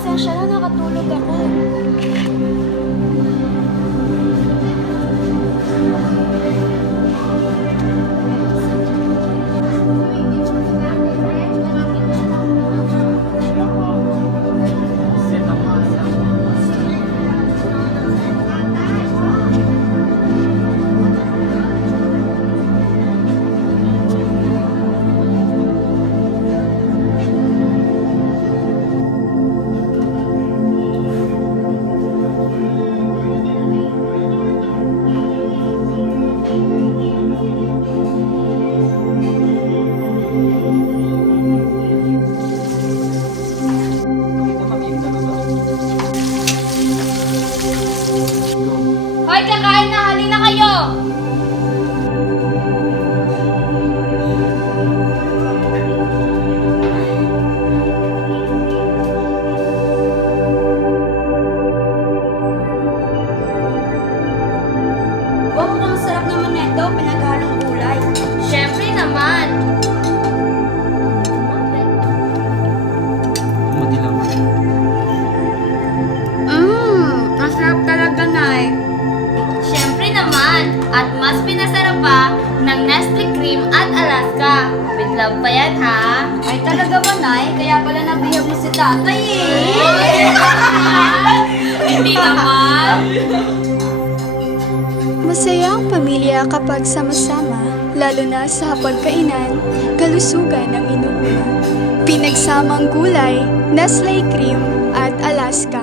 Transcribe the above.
pasensya na, nakatulog ako. Hoy, kakain na! Halina kayo! Wow, ang sarap naman nito, pinaghalong gulay. Siyempre naman! Ang sarap talaga, Nay. Siyempre naman! At mas pinasarap pa ng Nestle Cream at Alaska. With love pa yan, ha? Ay, talaga ba, Nay? Kaya pala nabihag mo si tatay eh. Hindi naman! Masaya ang pamilya kapag sama-sama, lalo na sa pagkainan, kalusugan ang inuuna. Pinagsamang gulay, Nestle Cream at Alaska.